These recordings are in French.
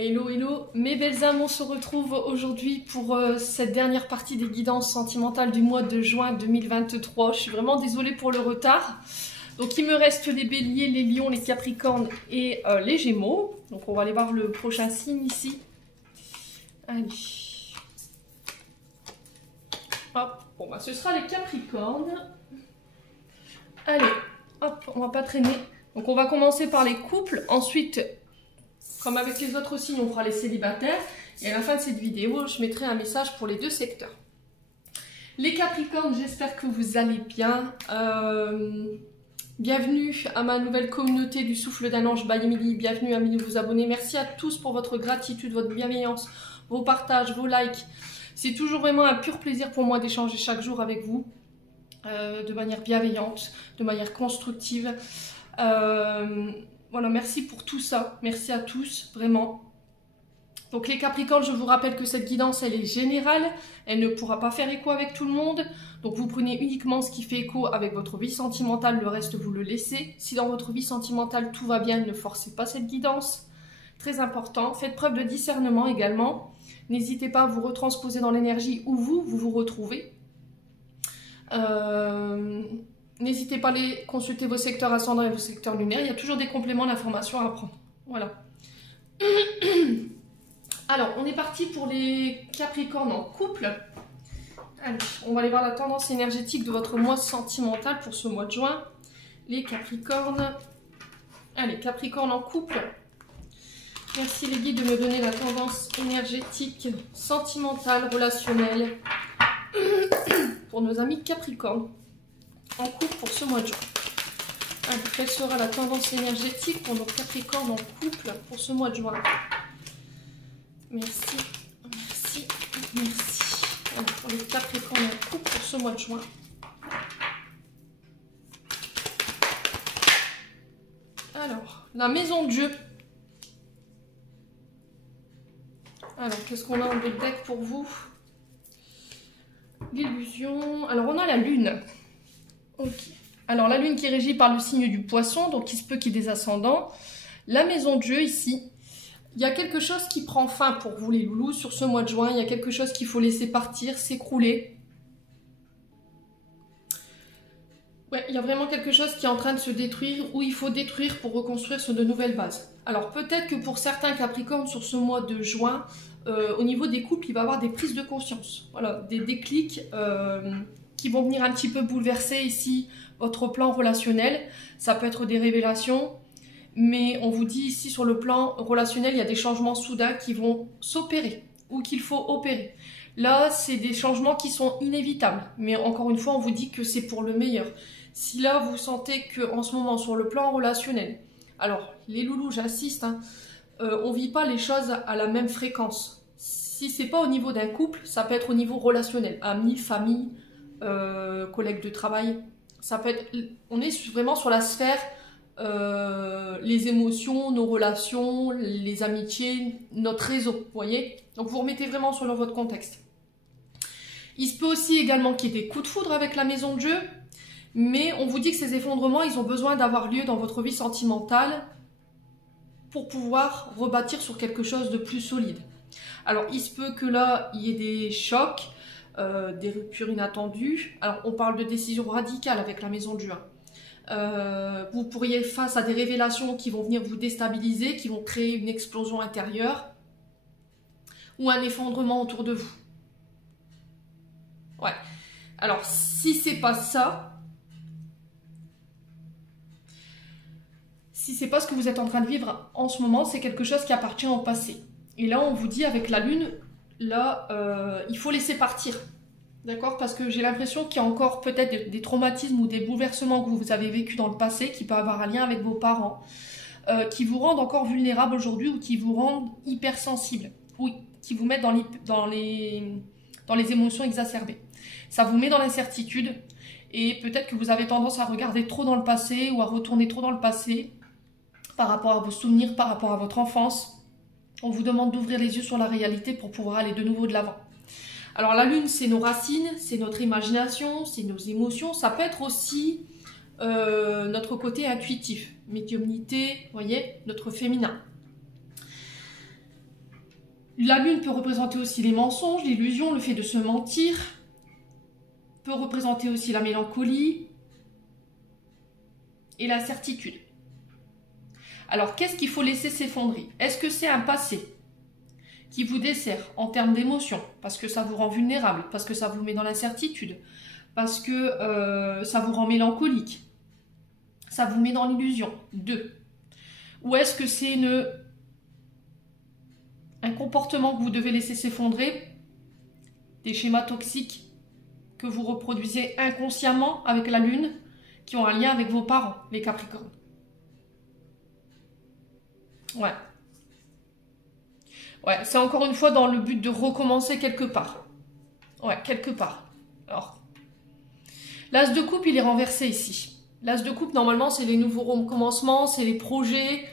Hello, hello, mes belles âmes, on se retrouve aujourd'hui pour cette dernière partie des guidances sentimentales du mois de juin 2023. Je suis vraiment désolée pour le retard. Donc il me reste les béliers, les lions, les capricornes et les gémeaux. Donc on va aller voir le prochain signe ici. Allez. Hop, bon bah ce sera les capricornes. Allez, hop, on va pas traîner. Donc on va commencer par les couples, ensuite... Comme avec les autres signes, on fera les célibataires. Et à la fin de cette vidéo, je mettrai un message pour les deux secteurs. Les Capricornes, j'espère que vous allez bien. Bienvenue à ma nouvelle communauté du Souffle d'un Ange by Emily. Bienvenue à mes nouveaux abonnés. Merci à tous pour votre gratitude, votre bienveillance, vos partages, vos likes. C'est toujours vraiment un pur plaisir pour moi d'échanger chaque jour avec vous. De manière bienveillante, de manière constructive. Voilà, merci pour tout ça. Merci à tous, vraiment. Donc les Capricornes, je vous rappelle que cette guidance, elle est générale. Elle ne pourra pas faire écho avec tout le monde. Donc vous prenez uniquement ce qui fait écho avec votre vie sentimentale. Le reste, vous le laissez. Si dans votre vie sentimentale, tout va bien, ne forcez pas cette guidance. Très important. Faites preuve de discernement également. N'hésitez pas à vous retransposer dans l'énergie où vous retrouvez. N'hésitez pas à aller consulter vos secteurs ascendants et vos secteurs lunaires. Il y a toujours des compléments d'informations à prendre. Voilà. Alors, on est parti pour les Capricornes en couple. Allez, on va aller voir la tendance énergétique de votre mois sentimental pour ce mois de juin. Les Capricornes. Allez, Capricorne en couple. Merci les guides de me donner la tendance énergétique, sentimentale, relationnelle pour nos amis Capricornes. En couple pour ce mois de juin. Alors, quelle sera la tendance énergétique pour nos Capricornes en couple pour ce mois de juin? Merci, merci, merci. Alors, pour les Capricornes en couple pour ce mois de juin. Alors, la maison de Dieu. Alors, qu'est-ce qu'on a en deck pour vous? L'illusion. Alors, on a la lune. Ok. Alors la lune qui est régie par le signe du poisson, donc il se peut qu'il y ait des ascendants. La maison de Dieu ici, il y a quelque chose qui prend fin pour vous les loulous sur ce mois de juin. Il y a quelque chose qu'il faut laisser partir, s'écrouler. Ouais, il y a vraiment quelque chose qui est en train de se détruire ou il faut détruire pour reconstruire sur de nouvelles bases. Alors peut-être que pour certains Capricornes sur ce mois de juin, au niveau des couples, il va y avoir des prises de conscience. Voilà, des déclics qui vont venir un petit peu bouleverser ici votre plan relationnel. Ça peut être des révélations, mais on vous dit ici sur le plan relationnel, il y a des changements soudains qui vont s'opérer ou qu'il faut opérer. Là, c'est des changements qui sont inévitables, mais encore une fois, on vous dit que c'est pour le meilleur. Si là, vous sentez qu'en ce moment, sur le plan relationnel, alors les loulous, j'insiste, hein, on ne vit pas les choses à la même fréquence. Si c'est pas au niveau d'un couple, ça peut être au niveau relationnel, amis, famille, collègues de travail, ça peut être, on est vraiment sur la sphère les émotions, nos relations, les amitiés, notre réseau, vous voyez. Donc vous remettez vraiment selon votre contexte. Il se peut aussi également qu'il y ait des coups de foudre avec la maison de Dieu, mais on vous dit que ces effondrements, ils ont besoin d'avoir lieu dans votre vie sentimentale pour pouvoir rebâtir sur quelque chose de plus solide. Alors il se peut que là, il y ait des chocs, des ruptures inattendues. Alors on parle de décisions radicales avec la maison de Dieu. Vous pourriez face à des révélations qui vont venir vous déstabiliser, qui vont créer une explosion intérieure ou un effondrement autour de vous. Ouais. Alors si c'est pas ça, si c'est pas ce que vous êtes en train de vivre en ce moment, c'est quelque chose qui appartient au passé. Et là on vous dit avec la lune, là il faut laisser partir. D'accord? Parce que j'ai l'impression qu'il y a encore peut-être des traumatismes ou des bouleversements que vous avez vécu dans le passé, qui peuvent avoir un lien avec vos parents, qui vous rendent encore vulnérables aujourd'hui ou qui vous rendent hypersensibles, ou qui vous mettent dans les émotions exacerbées. Ça vous met dans l'incertitude et peut-être que vous avez tendance à regarder trop dans le passé ou à retourner trop dans le passé par rapport à vos souvenirs, par rapport à votre enfance. On vous demande d'ouvrir les yeux sur la réalité pour pouvoir aller de nouveau de l'avant. Alors la lune, c'est nos racines, c'est notre imagination, c'est nos émotions. Ça peut être aussi notre côté intuitif, médiumnité, vous voyez, notre féminin. La lune peut représenter aussi les mensonges, l'illusion, le fait de se mentir. Peut représenter aussi la mélancolie et la certitude. Alors, qu'est-ce qu'il faut laisser s'effondrer? Est-ce que c'est un passé qui vous dessert en termes d'émotions, parce que ça vous rend vulnérable, parce que ça vous met dans l'incertitude, parce que ça vous rend mélancolique, ça vous met dans l'illusion? 2. Ou est-ce que c'est un comportement que vous devez laisser s'effondrer, des schémas toxiques que vous reproduisez inconsciemment avec la lune, qui ont un lien avec vos parents, les Capricornes? Ouais. Ouais, c'est encore une fois dans le but de recommencer quelque part. Ouais, quelque part. Alors, l'as de coupe, il est renversé ici. L'as de coupe, normalement, c'est les nouveaux recommencements, c'est les projets.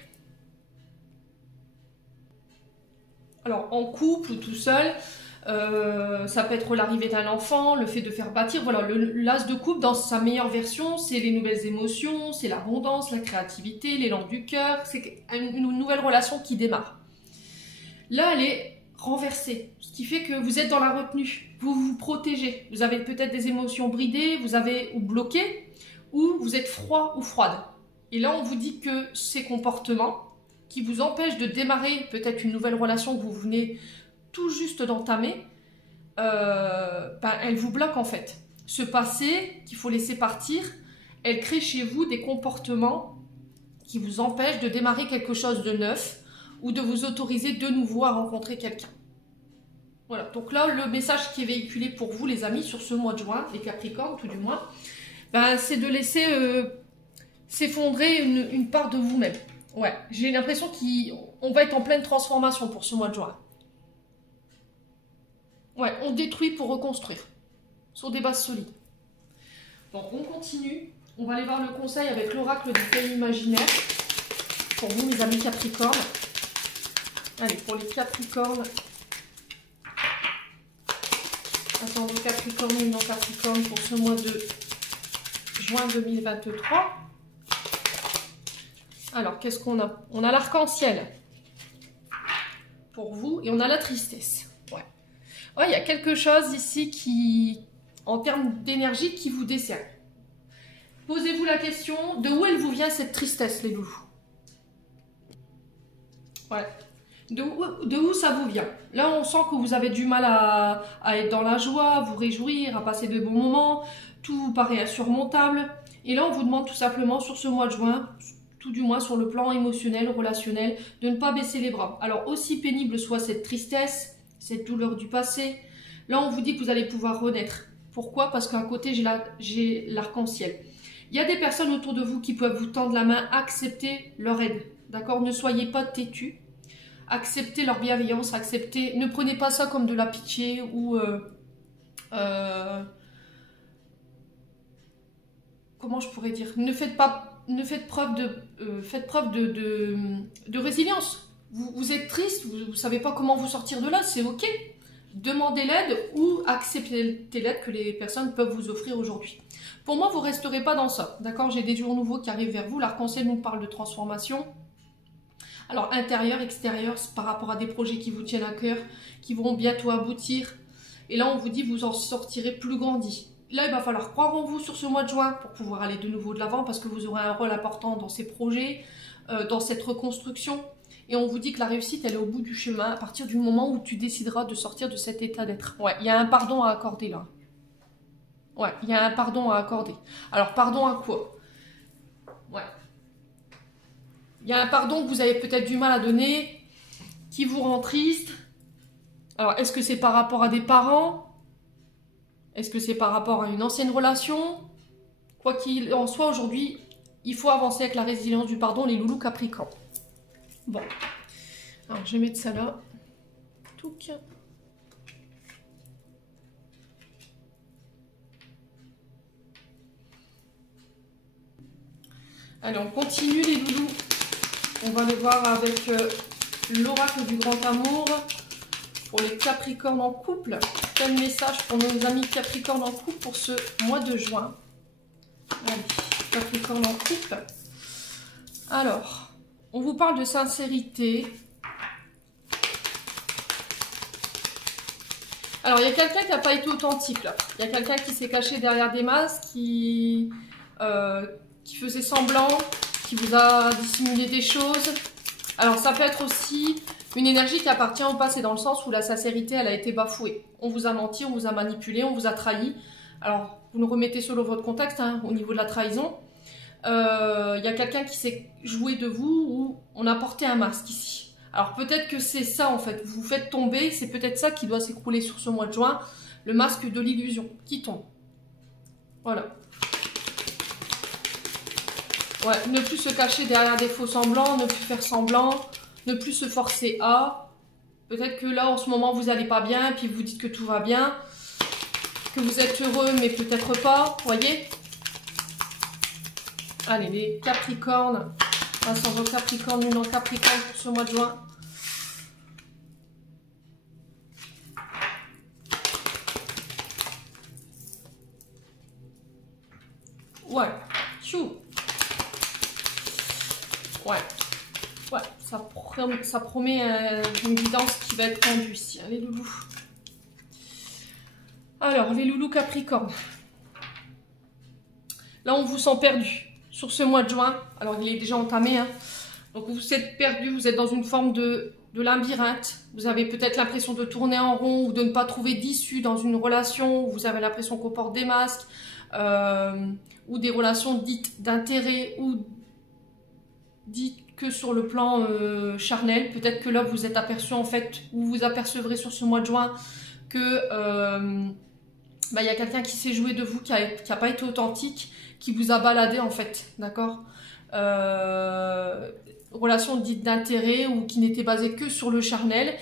Alors, en couple ou tout seul, ça peut être l'arrivée d'un enfant, le fait de faire bâtir. Voilà, l'as de coupe, dans sa meilleure version, c'est les nouvelles émotions, c'est l'abondance, la créativité, l'élan du cœur. C'est une nouvelle relation qui démarre. Là, elle est renversée, ce qui fait que vous êtes dans la retenue, vous vous protégez. Vous avez peut-être des émotions bridées, ou bloquées, ou vous êtes froid ou froide. Et là, on vous dit que ces comportements qui vous empêchent de démarrer peut-être une nouvelle relation que vous venez tout juste d'entamer, elle vous bloque en fait. Ce passé qu'il faut laisser partir, elle crée chez vous des comportements qui vous empêchent de démarrer quelque chose de neuf, ou de vous autoriser de nouveau à rencontrer quelqu'un. Voilà, donc là, le message qui est véhiculé pour vous, les amis, sur ce mois de juin, les Capricornes, tout du moins, c'est de laisser s'effondrer une part de vous-même. Ouais, j'ai l'impression qu'on va être en pleine transformation pour ce mois de juin. Ouais, on détruit pour reconstruire, sur des bases solides. Donc, on continue. On va aller voir le conseil avec l'oracle du pays imaginaire, pour vous, mes amis Capricornes. Allez, pour les Capricornes. Attends, le Capricorne et non Capricorne pour ce mois de juin 2023. Alors, qu'est-ce qu'on a? On a l'arc-en-ciel pour vous et on a la tristesse. Ouais. Ouais, il y a quelque chose ici qui, en termes d'énergie, qui vous dessert. Posez-vous la question, de où elle vous vient cette tristesse, les loulous? Ouais. De où ça vous vient? Là, on sent que vous avez du mal à être dans la joie, à vous réjouir, à passer de bons moments. Tout vous paraît insurmontable. Et là, on vous demande tout simplement, sur ce mois de juin, tout du moins sur le plan émotionnel, relationnel, de ne pas baisser les bras. Alors, aussi pénible soit cette tristesse, cette douleur du passé, là, on vous dit que vous allez pouvoir renaître. Pourquoi? Parce qu'à côté, j'ai l'arc-en-ciel. Il y a des personnes autour de vous qui peuvent vous tendre la main, accepter leur aide. D'accord? Ne soyez pas têtus. Acceptez leur bienveillance, acceptez, ne prenez pas ça comme de la pitié ou comment je pourrais dire, faites preuve de résilience. Vous êtes triste, vous ne savez pas comment vous sortir de là, c'est ok. Demandez l'aide ou acceptez l'aide que les personnes peuvent vous offrir aujourd'hui. Pour moi, vous ne resterez pas dans ça, d'accord? J'ai des jours nouveaux qui arrivent vers vous, l'arc-en-ciel nous parle de transformation. Alors, intérieur, extérieur, par rapport à des projets qui vous tiennent à cœur, qui vont bientôt aboutir. Et là, on vous dit, vous en sortirez plus grandi. Là, il va falloir croire en vous sur ce mois de juin pour pouvoir aller de nouveau de l'avant parce que vous aurez un rôle important dans ces projets, dans cette reconstruction. Et on vous dit que la réussite, elle est au bout du chemin à partir du moment où tu décideras de sortir de cet état d'être. Ouais, il y a un pardon à accorder là. Ouais, il y a un pardon à accorder. Alors, pardon à quoi? Ouais. Il y a un pardon que vous avez peut-être du mal à donner, qui vous rend triste. Alors, est-ce que c'est par rapport à des parents? Est-ce que c'est par rapport à une ancienne relation? Quoi qu'il en soit, aujourd'hui, il faut avancer avec la résilience du pardon, les loulous Capricornes. Bon. Alors, je vais mettre ça là. Touc. Allez, on continue les loulous. On va les voir avec l'oracle du grand amour pour les Capricornes en couple. Quel message pour nos amis Capricornes en couple pour ce mois de juin? Allez, Capricorne en couple. Alors, on vous parle de sincérité. Alors, il y a quelqu'un qui n'a pas été authentique, là. Il y a quelqu'un qui s'est caché derrière des masques, qui faisait semblant, qui vous a dissimulé des choses. Alors, ça peut être aussi une énergie qui appartient au passé, dans le sens où la sincérité, elle a été bafouée. On vous a menti, on vous a manipulé, on vous a trahi. Alors, vous nous remettez selon votre contexte, hein, au niveau de la trahison. Il y a quelqu'un qui s'est joué de vous, ou on a porté un masque ici. Alors peut-être que c'est ça en fait, vous vous faites tomber, c'est peut-être ça qui doit s'écrouler sur ce mois de juin, le masque de l'illusion qui tombe. Voilà. Ouais, ne plus se cacher derrière des faux semblants, ne plus faire semblant, ne plus se forcer à. Peut-être que là en ce moment vous n'allez pas bien, puis vous dites que tout va bien, que vous êtes heureux mais peut-être pas, voyez. Allez, les Capricornes, ascendant Capricorne, lune en Capricorne pour ce mois de juin. Ouais, chou. Ouais, ouais, ça promet une guidance qui va être tendue ici, hein, les loulous. Alors, les loulous Capricorne. Là, on vous sent perdu sur ce mois de juin. Alors, il est déjà entamé, hein. Donc, vous êtes perdu, vous êtes dans une forme de labyrinthe. Vous avez peut-être l'impression de tourner en rond ou de ne pas trouver d'issue dans une relation. Vous avez l'impression qu'on porte des masques. Ou des relations dites d'intérêt ou dites que sur le plan charnel. Peut-être que là vous êtes aperçu en fait, ou vous apercevrez sur ce mois de juin que y a quelqu'un qui s'est joué de vous, qui a pas été authentique, qui vous a baladé en fait, d'accord, relation dite d'intérêt ou qui n'était basée que sur le charnel,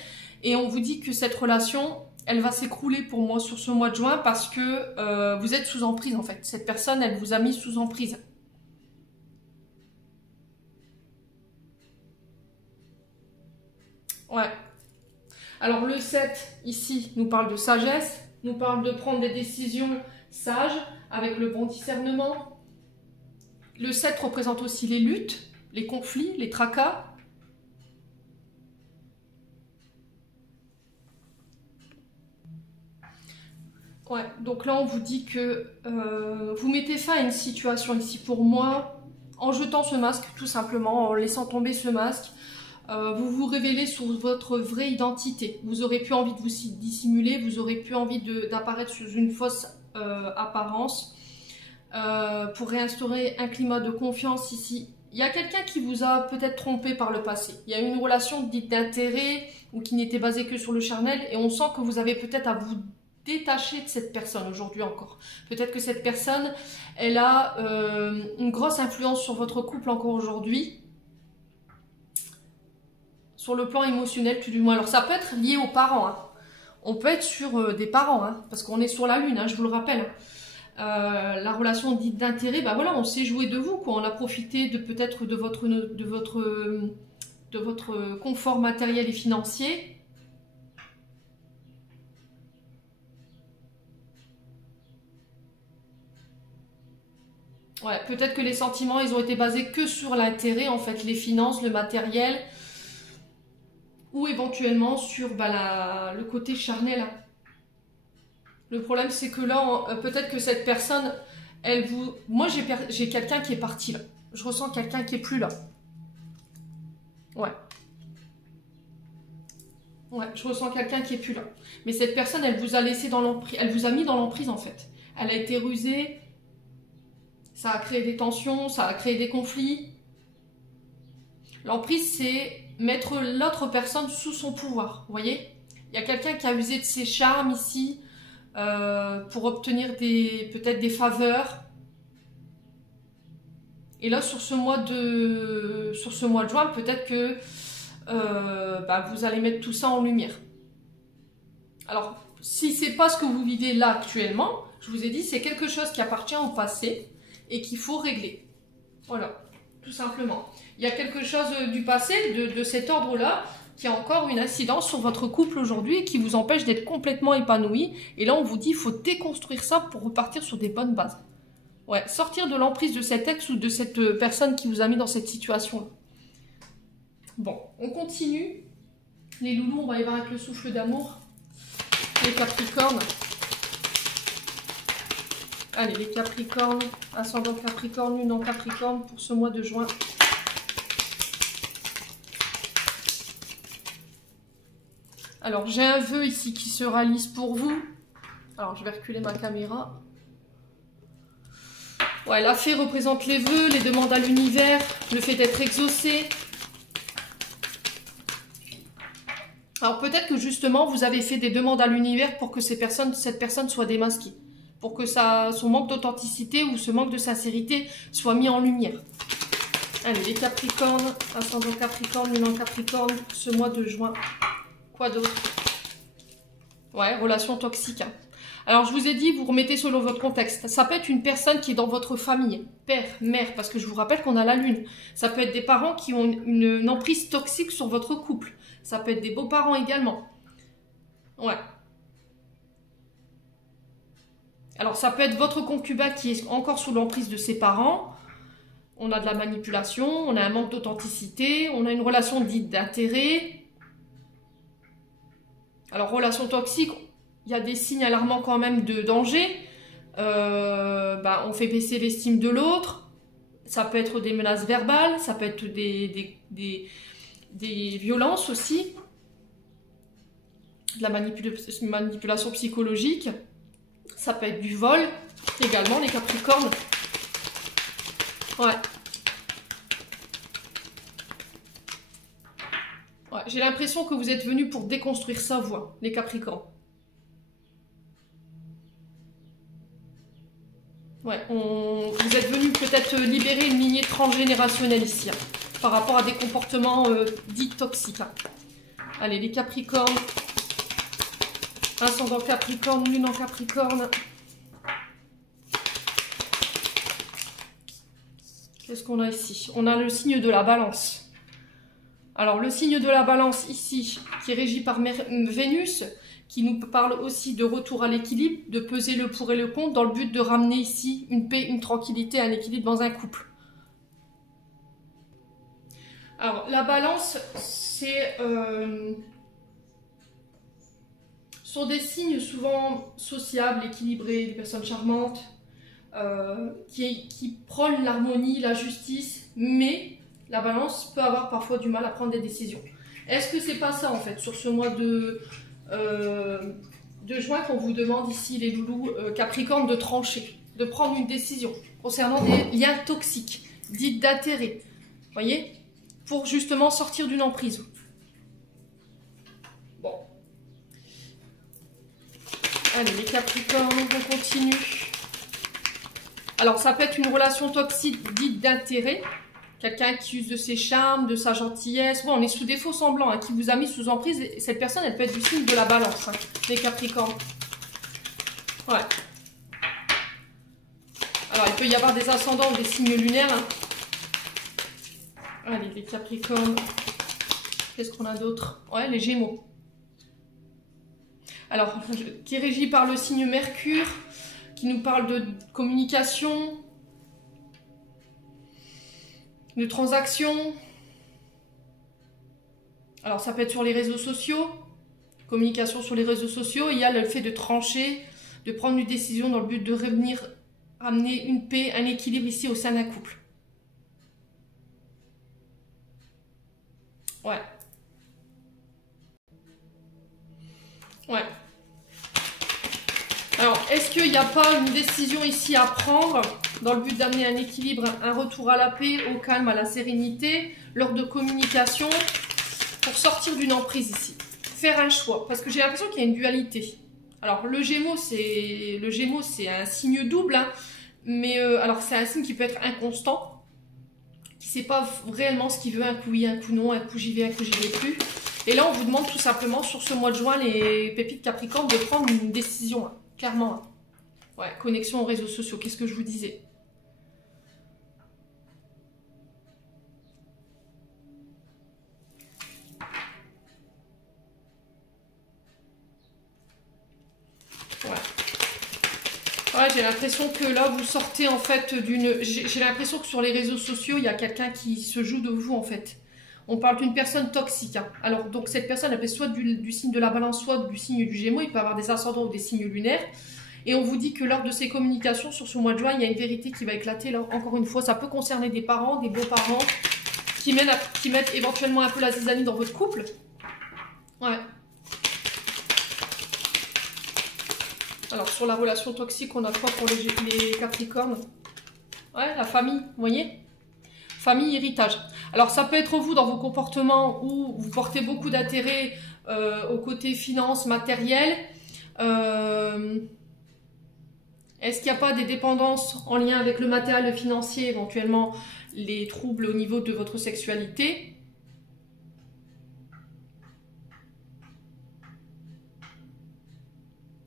et on vous dit que cette relation elle va s'écrouler pour moi sur ce mois de juin parce que vous êtes sous emprise en fait. Cette personne, elle vous a mis sous emprise. Ouais. Alors le 7, ici, nous parle de sagesse, nous parle de prendre des décisions sages, avec le bon discernement. Le 7 représente aussi les luttes, les conflits, les tracas. Ouais, donc là on vous dit que vous mettez fin à une situation ici pour moi en jetant ce masque, tout simplement, en laissant tomber ce masque. Vous vous révélez sur votre vraie identité. Vous aurez plus envie de vous dissimuler, vous aurez plus envie d'apparaître sous une fausse apparence pour réinstaurer un climat de confiance ici. Il y a quelqu'un qui vous a peut-être trompé par le passé. Il y a eu une relation dite d'intérêt ou qui n'était basée que sur le charnel et on sent que vous avez peut-être à vous détacher de cette personne aujourd'hui encore. Peut-être que cette personne, elle a une grosse influence sur votre couple encore aujourd'hui. Sur le plan émotionnel, tout du moins. Alors ça peut être lié aux parents. Hein. On peut être sur des parents, hein, parce qu'on est sur la lune, hein, je vous le rappelle. La relation dite d'intérêt, bah voilà, on s'est joué de vous, quoi. On a profité de peut-être de votre confort matériel et financier. Ouais, peut-être que les sentiments, ils ont été basés que sur l'intérêt, en fait, les finances, le matériel, ou éventuellement sur le côté charnel. Le problème, c'est que là, peut-être que cette personne, elle vous... Moi, j'ai quelqu'un qui est parti, là. Je ressens quelqu'un qui est plus là. Ouais. Ouais, je ressens quelqu'un qui est plus là. Mais cette personne, elle vous a laissé dans l'emprise, elle vous a mis dans l'emprise, en fait. Elle a été rusée. Ça a créé des tensions, ça a créé des conflits. L'emprise, c'est mettre l'autre personne sous son pouvoir, vous voyez. Il y a quelqu'un qui a usé de ses charmes ici pour obtenir peut-être des faveurs. Et là, sur ce mois de juin, peut-être que vous allez mettre tout ça en lumière. Alors, si c'est pas ce que vous vivez là actuellement, je vous ai dit, c'est quelque chose qui appartient au passé et qu'il faut régler. Voilà, tout simplement. Il y a quelque chose du passé, de cet ordre-là, qui a encore une incidence sur votre couple aujourd'hui et qui vous empêche d'être complètement épanoui. Et là, on vous dit, il faut déconstruire ça pour repartir sur des bonnes bases. Ouais, sortir de l'emprise de cet ex ou de cette personne qui vous a mis dans cette situation-là. Bon, on continue. Les loulous, on va y voir avec le souffle d'amour. les Capricornes. Allez, les Capricornes, ascendant Capricorne, lune en Capricorne pour ce mois de juin. Alors, j'ai un vœu ici qui se réalise pour vous. Alors, je vais reculer ma caméra. Ouais, la fée représente les vœux, les demandes à l'univers, le fait d'être exaucé. Alors, peut-être que justement, vous avez fait des demandes à l'univers pour que cette personne soit démasquée. Pour que son manque d'authenticité ou ce manque de sincérité soit mis en lumière. Allez, les Capricornes, ascendant Capricorne, lune en Capricorne, ce mois de juin. Quoi d'autre? Ouais, relation toxique. Hein. Alors, je vous ai dit, vous remettez selon votre contexte. Ça peut être une personne qui est dans votre famille, père, mère, parce que je vous rappelle qu'on a la lune. Ça peut être des parents qui ont une emprise toxique sur votre couple. Ça peut être des beaux-parents également. Ouais. Alors, ça peut être votre concubin qui est encore sous l'emprise de ses parents. On a de la manipulation, on a un manque d'authenticité, on a une relation dite d'intérêt. Alors, relation toxique, il y a des signes alarmants quand même de danger. On fait baisser l'estime de l'autre. Ça peut être des menaces verbales, ça peut être des violences aussi. De la manipulation psychologique. Ça peut être du vol également, les Capricornes. Ouais. Ouais, j'ai l'impression que vous êtes venus pour déconstruire ça, vous, les Capricornes. Ouais, vous êtes venus peut-être libérer une lignée transgénérationnelle ici, hein, par rapport à des comportements dits toxiques. Hein. Allez, les Capricornes. Ascendant Capricorne, lune en Capricorne. Qu'est-ce qu'on a ici? On a le signe de la Balance. Alors, le signe de la Balance ici, qui est régi par Vénus, qui nous parle aussi de retour à l'équilibre, de peser le pour et le contre, dans le but de ramener ici une paix, une tranquillité, un équilibre dans un couple. Alors, la Balance, c'est... sont des signes souvent sociables, équilibrés, des personnes charmantes, qui prônent l'harmonie, la justice, mais la Balance peut avoir parfois du mal à prendre des décisions. Est-ce que c'est pas ça en fait, sur ce mois de juin qu'on vous demande ici les loulous Capricorne de trancher, de prendre une décision concernant des liens toxiques, dits d'intérêt, voyez, pour justement sortir d'une emprise. Bon. Allez, les Capricornes, on continue. Alors, ça peut être une relation toxique dite d'intérêt. Quelqu'un qui use de ses charmes, de sa gentillesse. Bon, on est sous des faux semblants, hein, qui vous a mis sous emprise. Et cette personne, elle peut être du signe de la Balance, hein, les Capricornes. Ouais. Alors, il peut y avoir des ascendants ou des signes lunaires. Hein. Allez, les Capricornes. Qu'est-ce qu'on a d'autre? Ouais, les Gémeaux. Alors, qui est régi par le signe Mercure, qui nous parle de communication, de transactions. Alors, ça peut être sur les réseaux sociaux, communication sur les réseaux sociaux. Il y a le fait de trancher, de prendre une décision dans le but de ramener une paix, un équilibre ici au sein d'un couple. Ouais. Ouais. Alors, est-ce qu'il n'y a pas une décision ici à prendre dans le but d'amener un équilibre, un retour à la paix, au calme, à la sérénité, lors de communication, pour sortir d'une emprise ici? Faire un choix, parce que j'ai l'impression qu'il y a une dualité. Alors, le Gémeaux, c'est un signe double, hein, mais alors c'est un signe qui peut être inconstant, qui ne sait pas réellement ce qu'il veut, un coup oui, un coup non, un coup j'y vais, un coup j'y vais plus. Et là, on vous demande tout simplement, sur ce mois de juin, les pépites Capricorne, de prendre une décision, hein, clairement. Hein. Ouais, connexion aux réseaux sociaux, qu'est-ce que je vous disais? Ouais, j'ai l'impression que là, vous sortez en fait d'une... J'ai l'impression que sur les réseaux sociaux, il y a quelqu'un qui se joue de vous en fait. On parle d'une personne toxique. Hein. Alors, donc, cette personne, elle peut soit du signe de la balance, soit du signe du Gémeaux. Il peut avoir des ascendants ou des signes lunaires. Et on vous dit que lors de ces communications sur ce mois de juin, il y a une vérité qui va éclater. Là, encore une fois, ça peut concerner des parents, des beaux-parents, qui mettent éventuellement un peu la zizanie dans votre couple. Ouais. Alors, sur la relation toxique, on a quoi pour les Capricornes? Ouais, la famille, vous voyez? Famille, héritage. Alors, ça peut être vous dans vos comportements où vous portez beaucoup d'intérêt au côté finance, matériel. Est-ce qu'il n'y a pas des dépendances en lien avec le matériel, le financier, éventuellement les troubles au niveau de votre sexualité?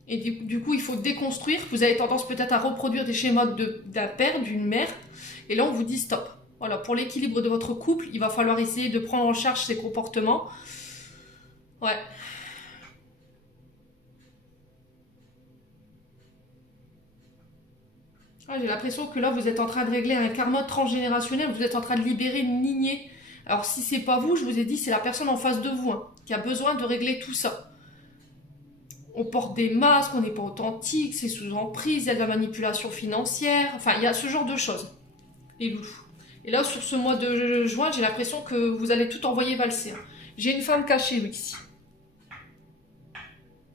Et du coup, il faut déconstruire. Vous avez tendance peut-être à reproduire des schémas d'un père, d'une mère. Et là, on vous dit stop. Voilà, pour l'équilibre de votre couple, il va falloir essayer de prendre en charge ces comportements. Ouais. Ah, j'ai l'impression que là, vous êtes en train de régler un karma transgénérationnel. Vous êtes en train de libérer une lignée. Alors, si c'est pas vous, je vous ai dit, c'est la personne en face de vous hein, qui a besoin de régler tout ça. On porte des masques, on n'est pas authentique, c'est sous emprise, il y a de la manipulation financière. Enfin, il y a ce genre de choses, les loulous. Et là, sur ce mois de juin, j'ai l'impression que vous allez tout envoyer valser. Hein. J'ai une femme cachée, oui, ici.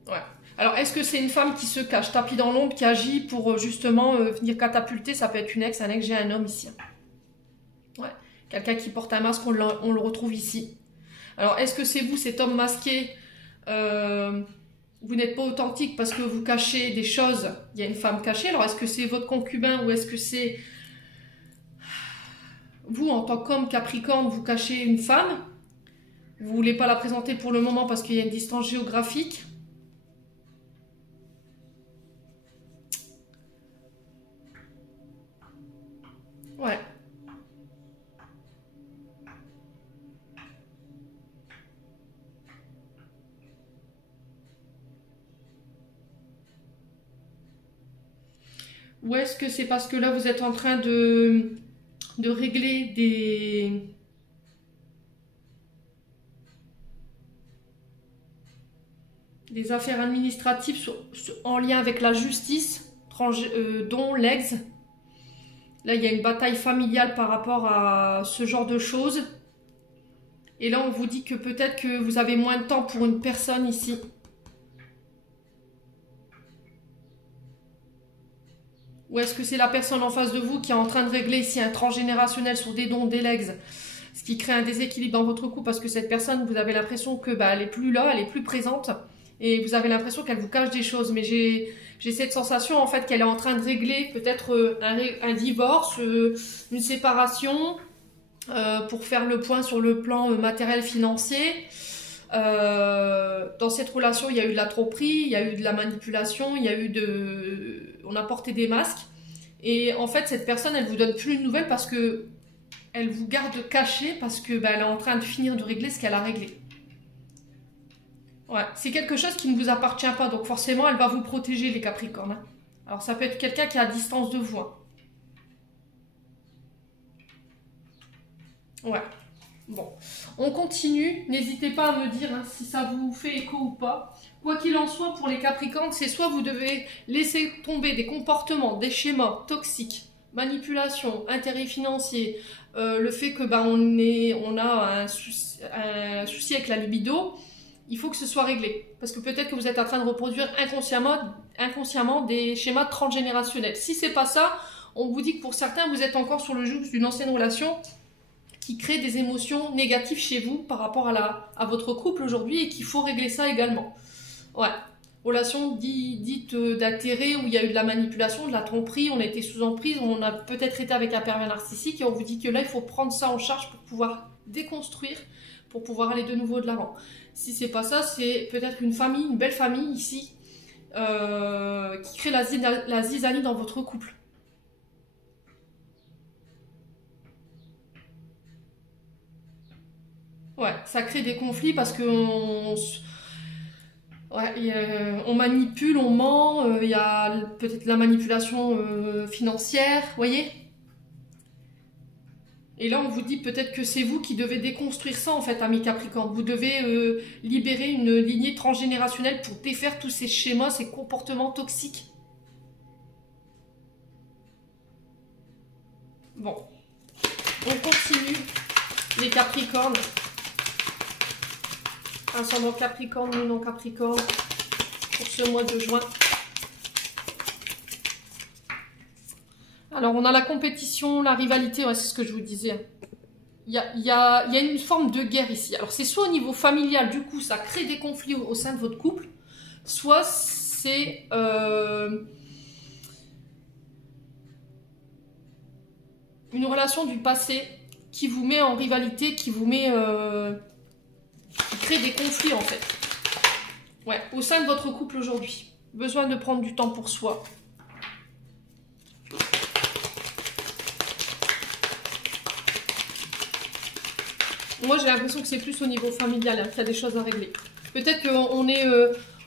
Ouais. Alors, est-ce que c'est une femme qui se cache, tapis dans l'ombre, qui agit pour justement venir catapulter? Ça peut être une ex, un ex, j'ai un homme ici. Ouais. Quelqu'un qui porte un masque, on le retrouve ici. Alors, est-ce que c'est vous, cet homme masqué vous n'êtes pas authentique parce que vous cachez des choses? Il y a une femme cachée. Alors, est-ce que c'est votre concubin ou est-ce que c'est vous, en tant qu'homme Capricorne, vous cachez une femme? Vous ne voulez pas la présenter pour le moment parce qu'il y a une distance géographique? Ouais. Ou est-ce que c'est parce que là, vous êtes en train de régler des affaires administratives en lien avec la justice, dont l'ex? Là, il y a une bataille familiale par rapport à ce genre de choses. Et là, on vous dit que peut-être que vous avez moins de temps pour une personne ici. Ou est-ce que c'est la personne en face de vous qui est en train de régler ici un transgénérationnel sur des dons, des legs, ce qui crée un déséquilibre dans votre couple parce que cette personne, vous avez l'impression que elle est plus là, elle est plus présente et vous avez l'impression qu'elle vous cache des choses. Mais j'ai cette sensation en fait qu'elle est en train de régler peut-être un divorce, une séparation pour faire le point sur le plan matériel financier. Dans cette relation, il y a eu de la tromperie, il y a eu de la manipulation, il y a eu on a porté des masques. Et en fait, cette personne, elle vous donne plus de nouvelles parce que elle vous garde caché parce que elle est en train de finir de régler ce qu'elle a réglé. Ouais, c'est quelque chose qui ne vous appartient pas, donc forcément, elle va vous protéger, les Capricornes. Hein. Alors, ça peut être quelqu'un qui est à distance de vous. Hein. Ouais. Bon, on continue. N'hésitez pas à me dire hein, si ça vous fait écho ou pas. Quoi qu'il en soit, pour les Capricornes, c'est soit vous devez laisser tomber des comportements, des schémas toxiques, manipulation, intérêt financier, le fait que on a un souci avec la libido, il faut que ce soit réglé. Parce que peut-être que vous êtes en train de reproduire inconsciemment des schémas transgénérationnels. Si c'est pas ça, on vous dit que pour certains, vous êtes encore sur le joug d'une ancienne relation qui crée des émotions négatives chez vous par rapport à votre couple aujourd'hui et qu'il faut régler ça également. Ouais. Relation dite d'intérêt où il y a eu de la manipulation, de la tromperie, on a été sous emprise, on a peut-être été avec un pervers narcissique et on vous dit que là, il faut prendre ça en charge pour pouvoir déconstruire, pour pouvoir aller de nouveau de l'avant. Si c'est pas ça, c'est peut-être une famille, une belle famille ici, qui crée la zizanie dans votre couple. Ouais, ça crée des conflits parce que on manipule, on ment, il y a peut-être la manipulation financière, vous voyez? Et là, on vous dit peut-être que c'est vous qui devez déconstruire ça, en fait, amis Capricorne. Vous devez libérer une lignée transgénérationnelle pour défaire tous ces schémas, ces comportements toxiques. Bon. On continue, les Capricornes. Ascendant Capricorne, lunan Capricorne, pour ce mois de juin. Alors, on a la compétition, la rivalité, ouais, c'est ce que je vous disais. Il y a une forme de guerre ici. Alors, c'est soit au niveau familial, du coup, ça crée des conflits au sein de votre couple, soit c'est une relation du passé qui vous met en rivalité, qui vous met... qui crée des conflits, en fait. Ouais, au sein de votre couple aujourd'hui. Besoin de prendre du temps pour soi. Moi, j'ai l'impression que c'est plus au niveau familial hein, qu'il y a des choses à régler. Peut-être qu'on est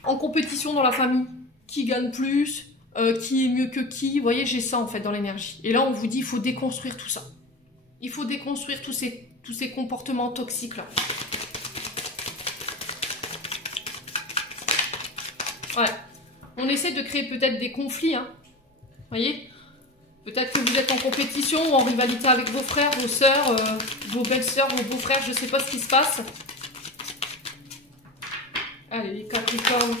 en compétition dans la famille. Qui gagne plus, qui est mieux que qui. Vous voyez, j'ai ça en fait dans l'énergie. Et là, on vous dit, il faut déconstruire tout ça. Il faut déconstruire tous ces comportements toxiques là. Ouais. On essaie de créer peut-être des conflits. Hein. Vous voyez ? Peut-être que vous êtes en compétition ou en rivalité avec vos frères, vos sœurs, vos belles-sœurs, vos beaux-frères, je ne sais pas ce qui se passe. Allez, les Capricornes.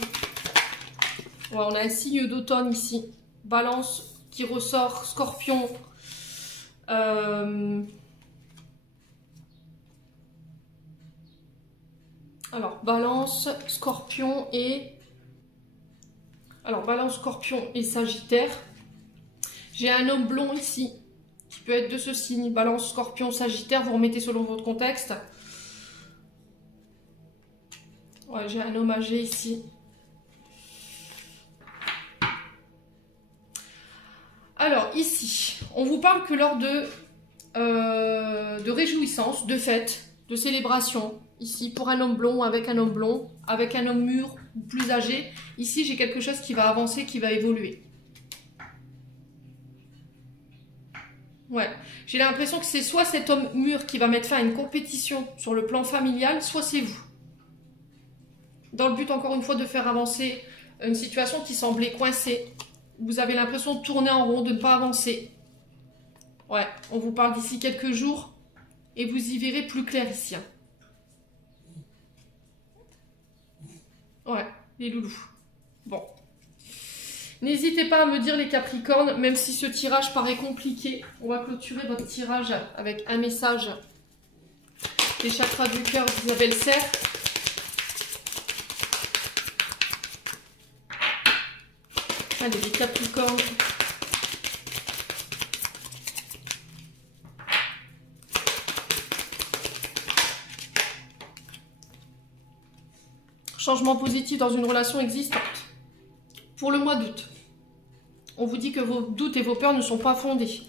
Ouais, on a un signe d'automne ici. Balance qui ressort, Scorpion. Alors, Balance, Scorpion et... Alors, Balance, Scorpion et Sagittaire. J'ai un homme blond ici, qui peut être de ce signe, Balance, Scorpion, Sagittaire, vous remettez selon votre contexte. Ouais, j'ai un homme âgé ici. Alors, ici, on vous parle que lors de réjouissances, de fêtes, de célébrations, ici, pour un homme blond, avec un homme blond, avec un homme mûr ou plus âgé, ici, j'ai quelque chose qui va avancer, qui va évoluer. Ouais, j'ai l'impression que c'est soit cet homme mûr qui va mettre fin à une compétition sur le plan familial, soit c'est vous. Dans le but, encore une fois, de faire avancer une situation qui semblait coincée. Vous avez l'impression de tourner en rond, de ne pas avancer. Ouais, on vous parle d'ici quelques jours et vous y verrez plus clair ici. Ouais, les loulous. Bon. N'hésitez pas à me dire les Capricornes, même si ce tirage paraît compliqué. On va clôturer votre tirage avec un message des chakras du cœur d'Isabelle Serre. Allez, les Capricornes. Changement positif dans une relation existante. Pour le mois d'août, on vous dit que vos doutes et vos peurs ne sont pas fondés.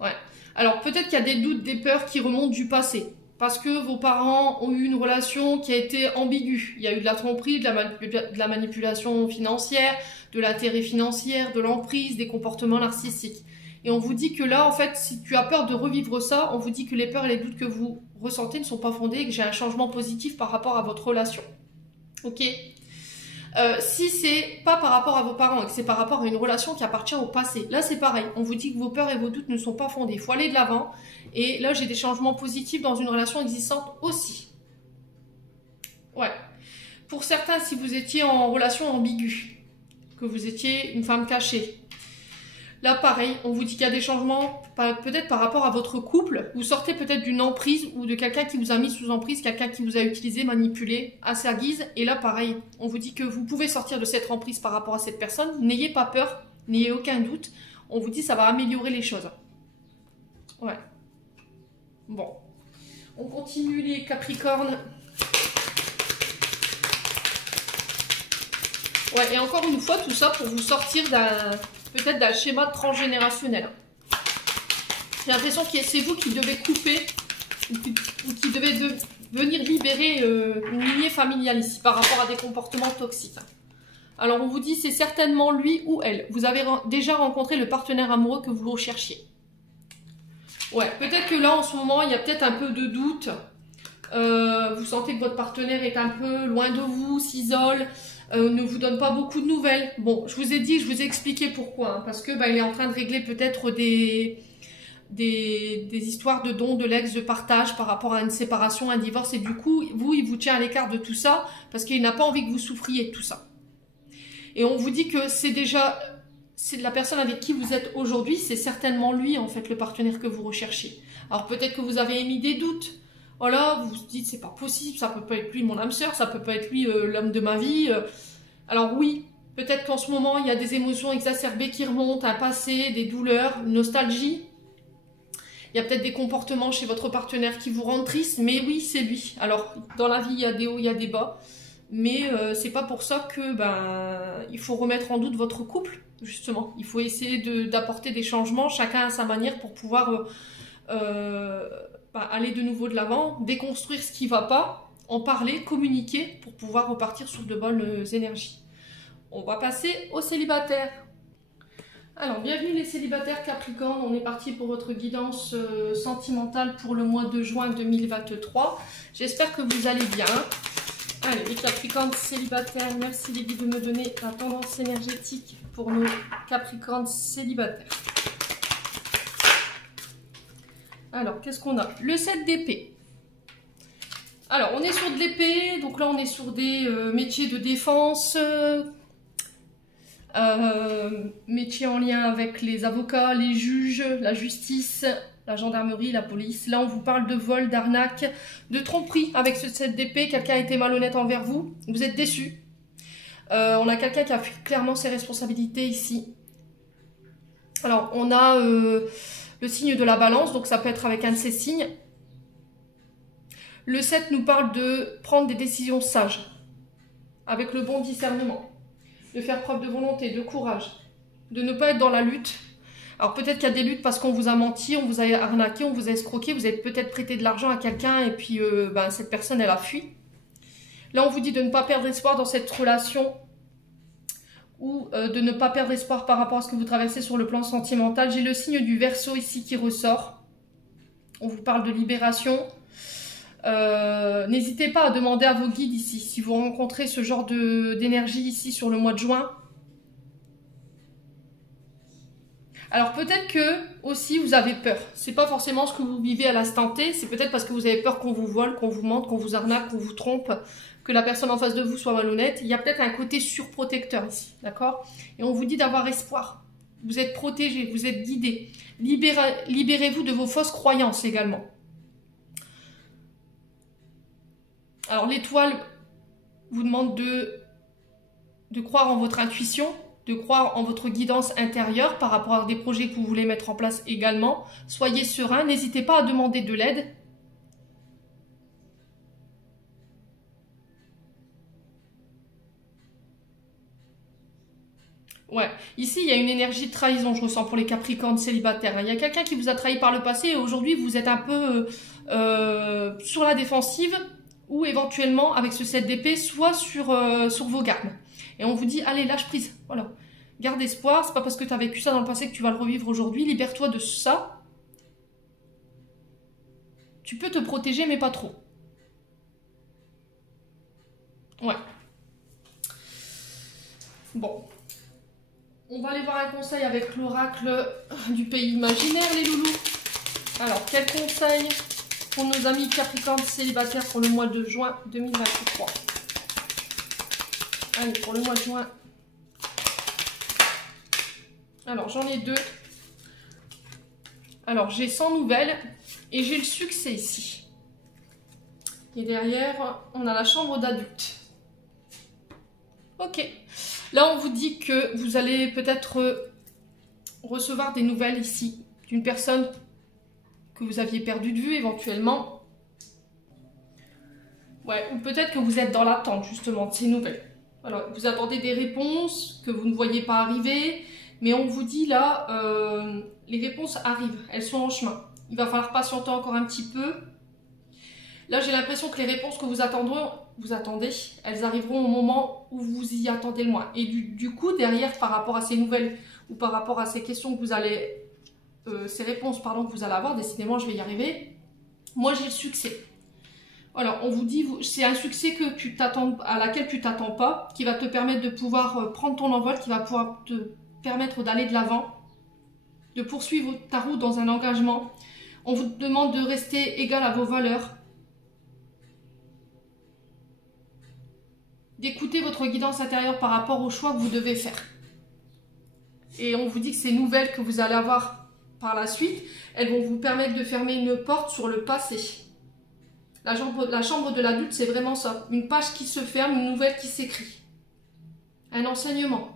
Ouais. Alors peut-être qu'il y a des doutes, des peurs qui remontent du passé. Parce que vos parents ont eu une relation qui a été ambiguë. Il y a eu de la tromperie, de la manipulation financière, de l'intérêt financier, de l'emprise, des comportements narcissiques. Et on vous dit que là, en fait, si tu as peur de revivre ça, on vous dit que les peurs et les doutes que vous ressentez ne sont pas fondés et que j'ai un changement positif par rapport à votre relation. Ok ? Si c'est pas par rapport à vos parents et que c'est par rapport à une relation qui appartient au passé, là c'est pareil, on vous dit que vos peurs et vos doutes ne sont pas fondés, il faut aller de l'avant et là j'ai des changements positifs dans une relation existante aussi. Ouais. Pour certains, si vous étiez en relation ambiguë, que vous étiez une femme cachée, là pareil, on vous dit qu'il y a des changements peut-être par rapport à votre couple, vous sortez peut-être d'une emprise ou de quelqu'un qui vous a mis sous emprise, quelqu'un qui vous a utilisé, manipulé à sa guise, et là pareil, on vous dit que vous pouvez sortir de cette emprise par rapport à cette personne, n'ayez pas peur, n'ayez aucun doute, on vous dit que ça va améliorer les choses. Ouais. Bon. On continue les Capricornes. Ouais, et encore une fois, tout ça pour vous sortir peut-être d'un schéma transgénérationnel. J'ai l'impression que c'est vous qui devez couper ou qui devez venir libérer une lignée familiale ici par rapport à des comportements toxiques. Alors on vous dit c'est certainement lui ou elle. Vous avez déjà rencontré le partenaire amoureux que vous recherchiez. Ouais, peut-être que là, en ce moment, il y a peut-être un peu de doute. Vous sentez que votre partenaire est un peu loin de vous, s'isole, ne vous donne pas beaucoup de nouvelles. Bon, je vous ai dit, je vous ai expliqué pourquoi. Hein, parce que il est en train de régler peut-être des histoires de dons de l'ex, de partage par rapport à une séparation, un divorce. Et du coup, vous, il vous tient à l'écart de tout ça parce qu'il n'a pas envie que vous souffriez de tout ça. Et on vous dit que c'est la personne avec qui vous êtes aujourd'hui, c'est certainement lui, en fait, le partenaire que vous recherchez. Alors peut-être que vous avez émis des doutes. Voilà, vous vous dites, c'est pas possible, ça peut pas être lui mon âme sœur, ça peut pas être lui l'homme de ma vie. Alors oui, peut-être qu'en ce moment, il y a des émotions exacerbées qui remontent, un passé, des douleurs, une nostalgie. Il y a peut-être des comportements chez votre partenaire qui vous rendent triste, mais oui, c'est lui. Alors, dans la vie, il y a des hauts, il y a des bas. Mais c'est pas pour ça que il faut remettre en doute votre couple, justement. Il faut essayer d'apporter des changements, chacun à sa manière, pour pouvoir aller de nouveau de l'avant, déconstruire ce qui ne va pas, en parler, communiquer, pour pouvoir repartir sur de bonnes énergies. On va passer aux célibataires. Alors, bienvenue les célibataires Capricorne, on est parti pour votre guidance sentimentale pour le mois de juin 2023. J'espère que vous allez bien. Allez, les Capricornes célibataires, merci les guides de me donner la tendance énergétique pour nos Capricornes célibataires. Alors, qu'est-ce qu'on a? Le 7 d'épée. Alors, on est sur de l'épée, donc là on est sur des métiers de défense, métiers en lien avec les avocats, les juges, la justice, la gendarmerie, la police. Là, on vous parle de vol, d'arnaque, de tromperie avec ce 7 d'épée. Quelqu'un a été malhonnête envers vous, vous êtes déçu. On a quelqu'un qui a fait clairement ses responsabilités ici. Alors, on a le signe de la balance, donc ça peut être avec un de ces signes. Le 7 nous parle de prendre des décisions sages, avec le bon discernement, de faire preuve de volonté, de courage, de ne pas être dans la lutte. Alors peut-être qu'il y a des luttes parce qu'on vous a menti, on vous a arnaqué, on vous a escroqué, vous avez peut-être prêté de l'argent à quelqu'un et puis cette personne elle a fui. Là on vous dit de ne pas perdre espoir dans cette relation ou de ne pas perdre espoir par rapport à ce que vous traversez sur le plan sentimental. J'ai le signe du Verseau ici qui ressort. On vous parle de libération. N'hésitez pas à demander à vos guides ici, si vous rencontrez ce genre d'énergie ici sur le mois de juin. Alors peut-être que aussi vous avez peur. C'est pas forcément ce que vous vivez à l'instant T, c'est peut-être parce que vous avez peur qu'on vous vole, qu'on vous mente, qu'on vous arnaque, qu'on vous trompe, que la personne en face de vous soit malhonnête. Il y a peut-être un côté surprotecteur ici, d'accord? Et on vous dit d'avoir espoir. Vous êtes protégé, vous êtes guidé. Libérez-vous de vos fausses croyances également. Alors l'étoile vous demande de croire en votre intuition, de croire en votre guidance intérieure par rapport à des projets que vous voulez mettre en place également. Soyez serein, n'hésitez pas à demander de l'aide. Ouais, ici il y a une énergie de trahison, je ressens pour les Capricornes célibataires. Il y a quelqu'un qui vous a trahi par le passé et aujourd'hui vous êtes un peu sur la défensive ou éventuellement avec ce 7 d'épée, soit sur vos gardes. Et on vous dit, allez, lâche prise, voilà. Garde espoir, c'est pas parce que tu as vécu ça dans le passé que tu vas le revivre aujourd'hui. Libère-toi de ça. Tu peux te protéger, mais pas trop. Ouais. Bon. On va aller voir un conseil avec l'oracle du pays imaginaire, les loulous. Alors, quel conseil pour nos amis Capricornes célibataires pour le mois de juin 2023? Allez, pour le mois de juin. Alors, j'en ai deux. Alors, j'ai 100 nouvelles et j'ai le succès ici. Et derrière, on a la chambre d'adulte. Ok. Là, on vous dit que vous allez peut-être recevoir des nouvelles ici d'une personne que vous aviez perdu de vue éventuellement. Ouais, ou peut-être que vous êtes dans l'attente justement de ces nouvelles. Alors, vous attendez des réponses que vous ne voyez pas arriver, mais on vous dit là, les réponses arrivent, elles sont en chemin. Il va falloir patienter encore un petit peu. Là, j'ai l'impression que les réponses que vous attendez, elles arriveront au moment où vous y attendez le moins. Et du coup, derrière, par rapport à ces nouvelles ou par rapport à ces questions que vous allez ces réponses pardon, que vous allez avoir, décidément je vais y arriver, moi j'ai le succès. Voilà, on vous dit, c'est un succès que à laquelle tu t'attends pas, qui va te permettre de pouvoir prendre ton envol, qui va pouvoir te permettre d'aller de l'avant, de poursuivre ta route dans un engagement. On vous demande de rester égal à vos valeurs, d'écouter votre guidance intérieure par rapport aux choix que vous devez faire. Et on vous dit que ces nouvelles que vous allez avoir par la suite, elles vont vous permettre de fermer une porte sur le passé. La chambre de l'adulte, c'est vraiment ça. Une page qui se ferme, une nouvelle qui s'écrit. Un enseignement.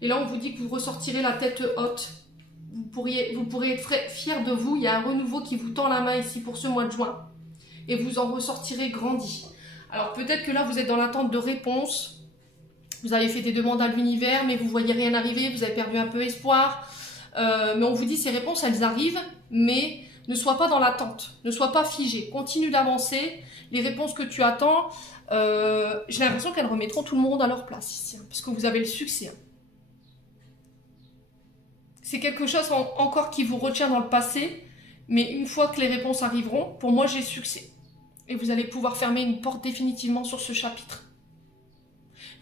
Et là, on vous dit que vous ressortirez la tête haute. Vous pourrez être fier de vous. Il y a un renouveau qui vous tend la main ici pour ce mois de juin. Et vous en ressortirez grandi. Alors peut-être que là, vous êtes dans l'attente de réponses. Vous avez fait des demandes à l'univers, mais vous ne voyez rien arriver. Vous avez perdu un peu espoir. Mais on vous dit ces réponses, elles arrivent, mais ne sois pas dans l'attente. Ne sois pas figé. Continue d'avancer. Les réponses que tu attends, j'ai l'impression qu'elles remettront tout le monde à leur place ici. Hein, parce que vous avez le succès. Hein. C'est quelque chose encore qui vous retient dans le passé. Mais une fois que les réponses arriveront, pour moi, j'ai succès. Et vous allez pouvoir fermer une porte définitivement sur ce chapitre.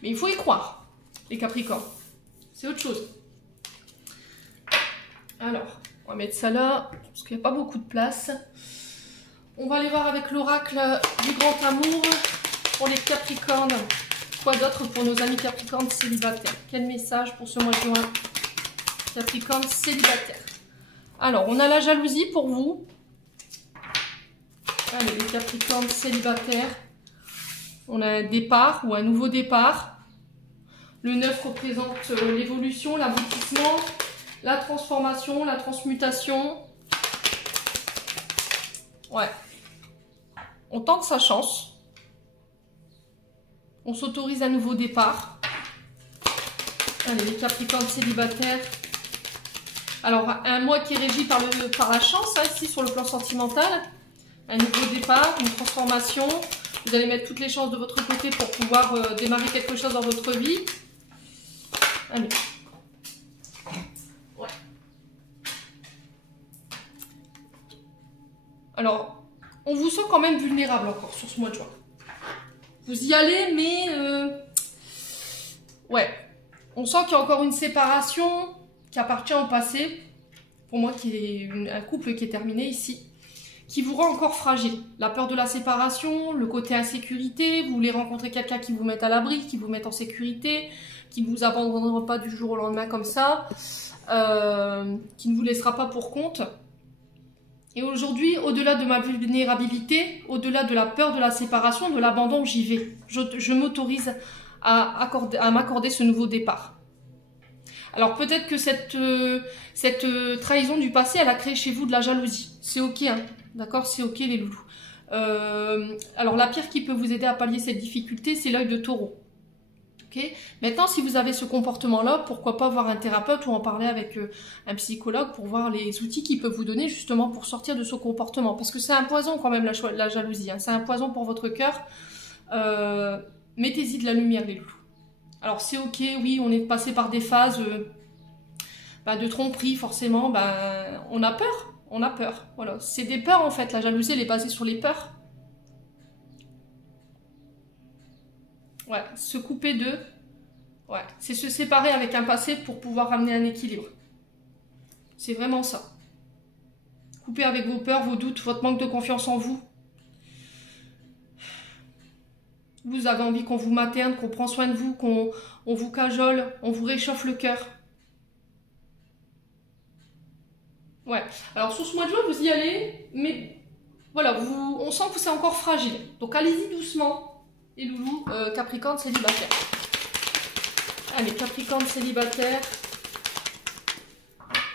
Mais il faut y croire, les Capricornes. C'est autre chose. Alors, on va mettre ça là, parce qu'il n'y a pas beaucoup de place. On va aller voir avec l'oracle du grand amour pour les Capricornes. Quoi d'autre pour nos amis Capricornes célibataires? Quel message pour ce mois de juin? Capricorne célibataire. Alors, on a la jalousie pour vous. Allez, les Capricornes célibataires. On a un départ ou un nouveau départ. Le 9 représente l'évolution, l'aboutissement, la transformation, la transmutation. Ouais. On tente sa chance. On s'autorise un nouveau départ. Allez, les Capricornes célibataires. Alors, un mois qui est régi par la chance, hein, ici sur le plan sentimental. Un nouveau départ, une transformation. Vous allez mettre toutes les chances de votre côté pour pouvoir démarrer quelque chose dans votre vie. Allez. Ouais. Alors, on vous sent quand même vulnérable encore sur ce mois de juin. Vous y allez, mais... ouais. On sent qu'il y a encore une séparation qui appartient au passé. Pour moi, qui est un couple qui est terminé ici. Qui vous rend encore fragile. La peur de la séparation, le côté insécurité, vous voulez rencontrer quelqu'un qui vous mette à l'abri, qui vous mette en sécurité, qui ne vous abandonnera pas du jour au lendemain comme ça, qui ne vous laissera pas pour compte. Et aujourd'hui, au-delà de ma vulnérabilité, au-delà de la peur de la séparation, de l'abandon, j'y vais. Je m'autorise à m'accorder ce nouveau départ. Alors peut-être que cette trahison du passé, elle a créé chez vous de la jalousie. C'est ok, hein. D'accord, c'est ok les loulous. Alors la pierre qui peut vous aider à pallier cette difficulté, c'est l'œil de taureau. Okay. Maintenant, si vous avez ce comportement-là, pourquoi pas voir un thérapeute ou en parler avec un psychologue pour voir les outils qu'il peut vous donner justement pour sortir de ce comportement. Parce que c'est un poison quand même la jalousie, hein. C'est un poison pour votre cœur. Mettez-y de la lumière les loulous. Alors c'est ok, oui, on est passé par des phases de tromperie forcément, on a peur. On a peur, voilà. C'est des peurs en fait, la jalousie elle est basée sur les peurs. Ouais, se couper d'eux, ouais, c'est se séparer avec un passé pour pouvoir ramener un équilibre. C'est vraiment ça. Couper avec vos peurs, vos doutes, votre manque de confiance en vous. Vous avez envie qu'on vous materne, qu'on prend soin de vous, qu'on vous cajole, on vous réchauffe le cœur. Ouais, alors sur ce mois de juin, vous y allez, mais voilà, on sent que c'est encore fragile. Donc allez-y doucement, les loulous, Capricorne célibataire. Allez, Capricorne célibataire,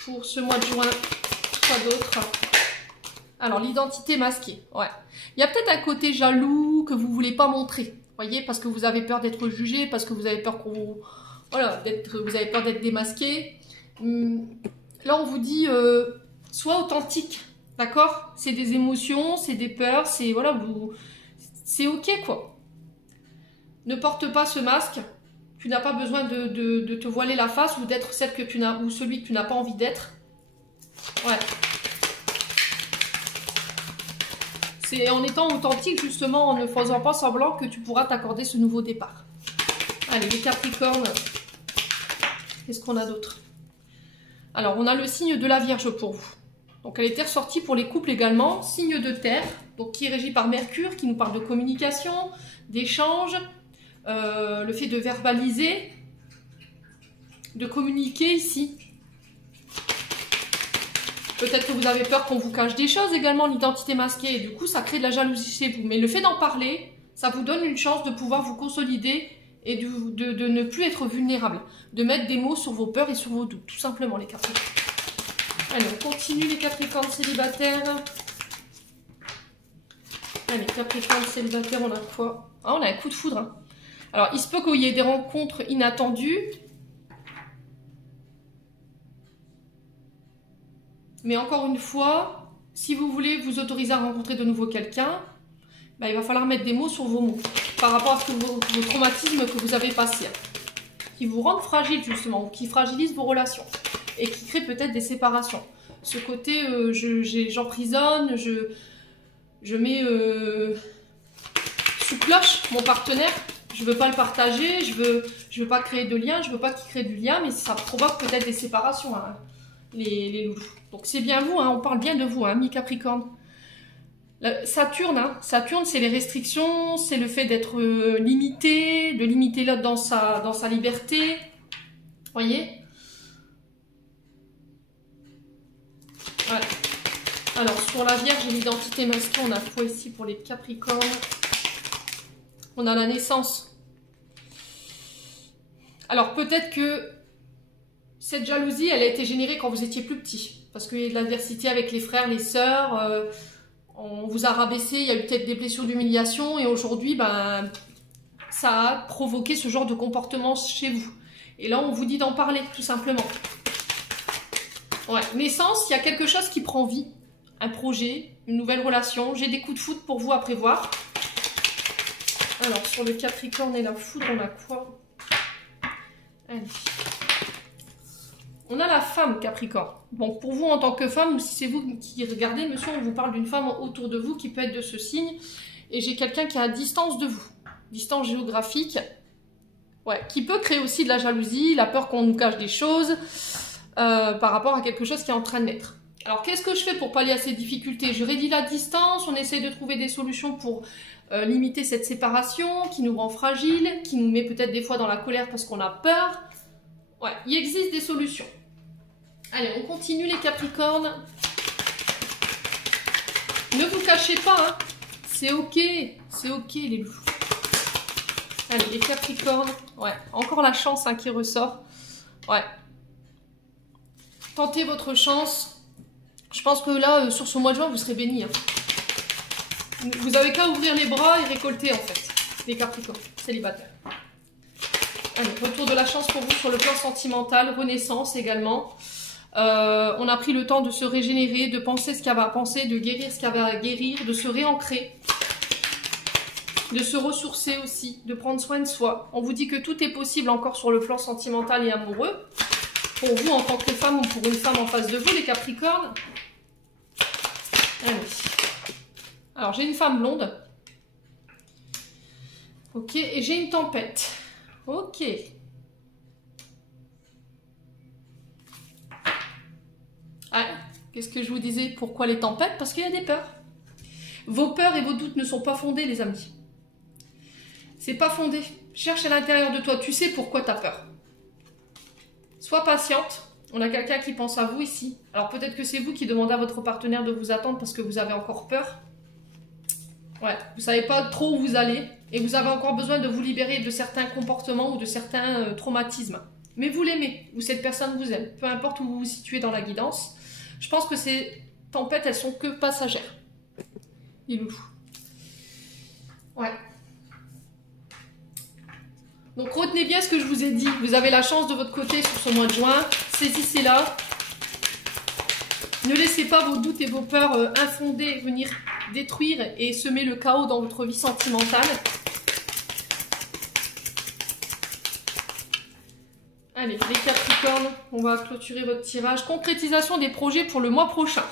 pour ce mois de juin, quoi d'autre? Alors, l'identité masquée, ouais. Il y a peut-être un côté jaloux que vous ne voulez pas montrer, voyez, parce que vous avez peur d'être jugé, parce que vous avez peur qu'on vous... Voilà, vous avez peur d'être démasqué. Là, on vous dit... sois authentique, d'accord? C'est des émotions, c'est des peurs, c'est voilà, c'est ok quoi. Ne porte pas ce masque. Tu n'as pas besoin de te voiler la face ou d'être celle que tu n'as ou celui que tu n'as pas envie d'être. Ouais. C'est en étant authentique, justement, en ne faisant pas semblant que tu pourras t'accorder ce nouveau départ. Allez, les Capricornes. Qu'est-ce qu'on a d'autre? Alors, on a le signe de la Vierge pour vous. Donc, elle était ressortie pour les couples également. Signe de terre, donc qui est régi par Mercure, qui nous parle de communication, d'échange, le fait de verbaliser, de communiquer ici. Peut-être que vous avez peur qu'on vous cache des choses également, l'identité masquée, et du coup, ça crée de la jalousie chez vous. Mais le fait d'en parler, ça vous donne une chance de pouvoir vous consolider et de ne plus être vulnérable. De mettre des mots sur vos peurs et sur vos doutes, tout simplement, les Capricornes. Allez, on continue les Capricornes célibataires. Allez, Capricornes célibataires, on a quoi? Ah, on a un coup de foudre. Hein. Alors, il se peut qu'il y ait des rencontres inattendues. Mais encore une fois, si vous voulez vous autoriser à rencontrer de nouveau quelqu'un, bah, il va falloir mettre des mots sur vos mots par rapport à ce que vos traumatismes que vous avez passés, qui vous rendent fragile justement, ou qui fragilisent vos relations et qui créent peut-être des séparations. Ce côté, j'emprisonne, je mets sous cloche mon partenaire, je veux pas le partager, je veux pas créer de lien, je veux pas qu'il crée du lien, mais ça provoque peut-être des séparations, hein, les loulous. Donc c'est bien vous, hein, on parle bien de vous, hein, mi-Capricorne. Saturne, c'est les restrictions, c'est le fait d'être limité, de limiter l'autre dans sa liberté. Voyez? Ouais. Alors sur la Vierge et l'identité masquée, on a quoi ici pour les Capricornes? On a la naissance. Alors peut-être que cette jalousie, elle a été générée quand vous étiez plus petit. Parce qu'il y a de l'adversité avec les frères, les sœurs, on vous a rabaissé, il y a eu peut-être des blessures d'humiliation et aujourd'hui, ben, ça a provoqué ce genre de comportement chez vous. Et là, on vous dit d'en parler, tout simplement. Ouais, naissance, il y a quelque chose qui prend vie, un projet, une nouvelle relation. J'ai des coups de foudre pour vous à prévoir. Alors, sur le Capricorne et la foudre, on a quoi? Allez. On a la femme Capricorne. Bon, pour vous en tant que femme, ou si c'est vous qui regardez, monsieur, on vous parle d'une femme autour de vous qui peut être de ce signe. Et j'ai quelqu'un qui est à distance de vous. Distance géographique. Ouais, qui peut créer aussi de la jalousie, la peur qu'on nous cache des choses par rapport à quelque chose qui est en train de naître. Alors, qu'est-ce que je fais pour pallier à ces difficultés? Je réduis la distance, on essaie de trouver des solutions pour limiter cette séparation qui nous rend fragiles, qui nous met peut-être des fois dans la colère parce qu'on a peur. Ouais, il existe des solutions. Allez, on continue les Capricornes. Ne vous cachez pas, hein. C'est ok les loups. Allez, les Capricornes. Ouais, encore la chance hein, qui ressort. Ouais. Tentez votre chance. Je pense que là, sur ce mois de juin, vous serez bénis. Hein. Vous avez qu'à ouvrir les bras et récolter en fait, les Capricornes célibataires. Allez, retour de la chance pour vous sur le plan sentimental, renaissance également. On a pris le temps de se régénérer, de penser ce qu'il y avait à penser, de guérir ce qu'il y avait à guérir, de se réancrer, de se ressourcer aussi, de prendre soin de soi. On vous dit que tout est possible encore sur le plan sentimental et amoureux. Pour vous en tant que femme ou pour une femme en face de vous, les Capricornes. Allez. Alors j'ai une femme blonde. Ok, et j'ai une tempête. Ok. Ah, qu'est-ce que je vous disais? Pourquoi les tempêtes? Parce qu'il y a des peurs. Vos peurs et vos doutes ne sont pas fondés, les amis. C'est pas fondé. Cherche à l'intérieur de toi. Tu sais pourquoi tu as peur. Sois patiente. On a quelqu'un qui pense à vous ici. Alors peut-être que c'est vous qui demandez à votre partenaire de vous attendre parce que vous avez encore peur. Ouais, vous savez pas trop où vous allez. Et vous avez encore besoin de vous libérer de certains comportements ou de certains traumatismes. Mais vous l'aimez, ou cette personne vous aime. Peu importe où vous vous situez dans la guidance. Je pense que ces tempêtes, elles sont que passagères. Les loulous. Ouais. Donc retenez bien ce que je vous ai dit. Vous avez la chance de votre côté sur ce mois de juin. Saisissez-la. Ne laissez pas vos doutes et vos peurs infondées venir détruire et semer le chaos dans votre vie sentimentale. Allez, les Capricornes, on va clôturer votre tirage. Concrétisation des projets pour le mois prochain.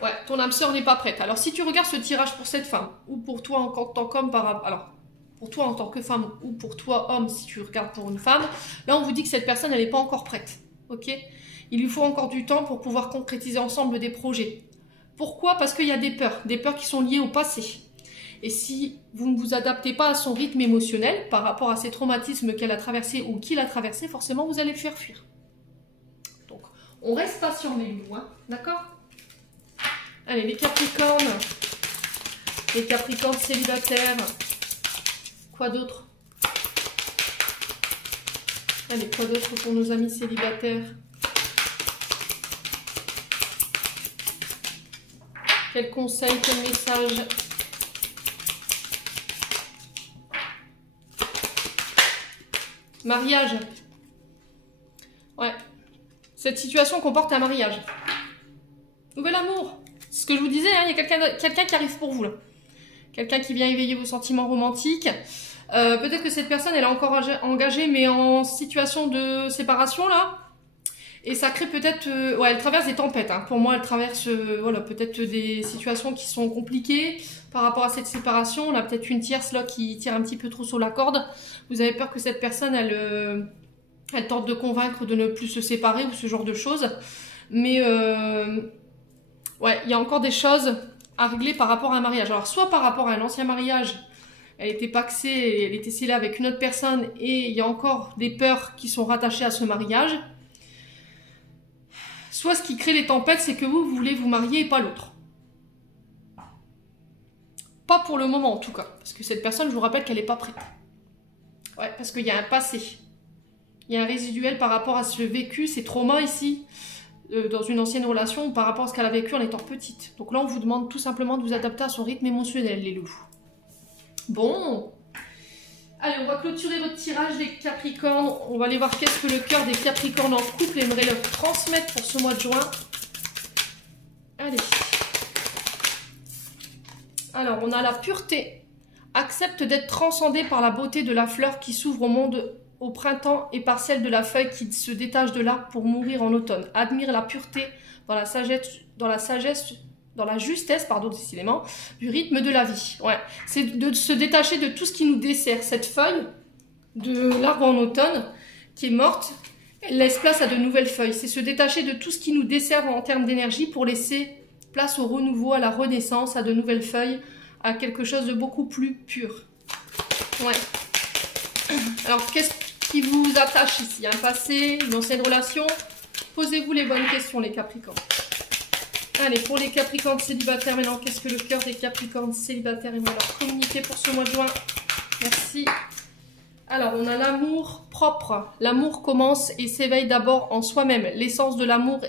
Ouais, ton âme sœur n'est pas prête. Alors, si tu regardes ce tirage pour cette femme, ou pour toi en tant qu'homme, alors, pour toi en tant que femme, ou pour toi homme, si tu regardes pour une femme, là, on vous dit que cette personne, elle n'est pas encore prête. Ok? Il lui faut encore du temps pour pouvoir concrétiser ensemble des projets. Pourquoi? Parce qu'il y a des peurs qui sont liées au passé. Et si vous ne vous adaptez pas à son rythme émotionnel, par rapport à ces traumatismes qu'elle a traversés ou qu'il a traversés, forcément, vous allez le faire fuir. Donc, on reste patient, les loups, hein, d'accord? Allez, les Capricornes célibataires, quoi d'autre? Allez, quoi d'autre pour nos amis célibataires? Quel conseil, quel message? Mariage. Ouais. Cette situation comporte un mariage. Nouvel amour. C'est ce que je vous disais, hein, il y a quelqu'un qui arrive pour vous là. Quelqu'un qui vient éveiller vos sentiments romantiques. Peut-être que cette personne, elle est encore engagée, mais en situation de séparation là. Et ça crée peut-être... ouais, elle traverse des tempêtes. Hein. Pour moi, elle traverse voilà, peut-être des situations qui sont compliquées par rapport à cette séparation. On a peut-être une tierce là qui tire un petit peu trop sur la corde. Vous avez peur que cette personne, elle tente de convaincre de ne plus se séparer ou ce genre de choses. Mais ouais, il y a encore des choses à régler par rapport à un mariage. Alors, soit par rapport à un ancien mariage, elle était paxée, elle était scellée avec une autre personne et il y a encore des peurs qui sont rattachées à ce mariage. Soit ce qui crée les tempêtes, c'est que vous voulez vous marier et pas l'autre. Pas pour le moment en tout cas, parce que cette personne, je vous rappelle qu'elle n'est pas prête. Ouais, parce qu'il y a un passé. Il y a un résiduel par rapport à ce vécu, ces traumas ici, dans une ancienne relation, par rapport à ce qu'elle a vécu en étant petite. Donc là, on vous demande tout simplement de vous adapter à son rythme émotionnel, les loups. Bon. Allez, on va clôturer votre tirage, les Capricornes. On va aller voir qu'est-ce que le cœur des Capricornes en couple aimerait leur transmettre pour ce mois de juin. Allez. Alors, on a la pureté. Accepte d'être transcendé par la beauté de la fleur qui s'ouvre au monde au printemps et par celle de la feuille qui se détache de l'arbre pour mourir en automne. Admire la pureté dans la justesse, pardon, décidément, du rythme de la vie. Ouais. C'est de se détacher de tout ce qui nous dessert. Cette feuille de l'arbre en automne qui est morte, elle laisse place à de nouvelles feuilles. C'est se détacher de tout ce qui nous dessert en termes d'énergie pour laisser place au renouveau, à la renaissance, à de nouvelles feuilles, à quelque chose de beaucoup plus pur. Ouais. Alors, qu'est-ce qui vous attache ici? Un passé, une ancienne relation? Posez-vous les bonnes questions, les Capricornes. Allez, pour les Capricornes célibataires, maintenant, qu'est-ce que le cœur des Capricornes célibataires aimerait leur communiquer pour ce mois de juin? Merci. Alors, on a l'amour propre. L'amour commence et s'éveille d'abord en soi-même. L'essence de l'amour,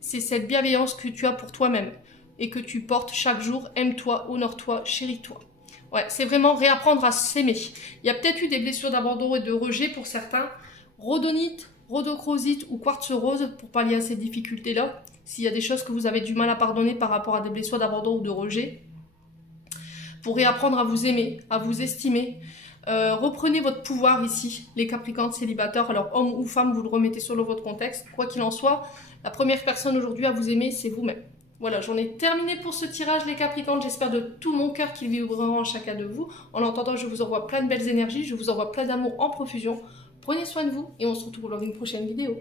c'est cette bienveillance que tu as pour toi-même et que tu portes chaque jour. Aime-toi, honore-toi, chéris-toi. Ouais, c'est vraiment réapprendre à s'aimer. Il y a peut-être eu des blessures d'abandon et de rejet pour certains. Rhodonite, rhodochrosite ou quartz rose pour pallier à ces difficultés-là. S'il y a des choses que vous avez du mal à pardonner par rapport à des blessures d'abandon ou de rejet. Pour réapprendre à vous aimer, à vous estimer. Reprenez votre pouvoir ici, les Capricornes célibataires. Alors, homme ou femme, vous le remettez selon votre contexte. Quoi qu'il en soit, la première personne aujourd'hui à vous aimer, c'est vous-même. Voilà, j'en ai terminé pour ce tirage, les Capricornes. J'espère de tout mon cœur qu'il vibrera en chacun de vous. En attendant, je vous envoie plein de belles énergies. Je vous envoie plein d'amour en profusion. Prenez soin de vous et on se retrouve lors d'une prochaine vidéo.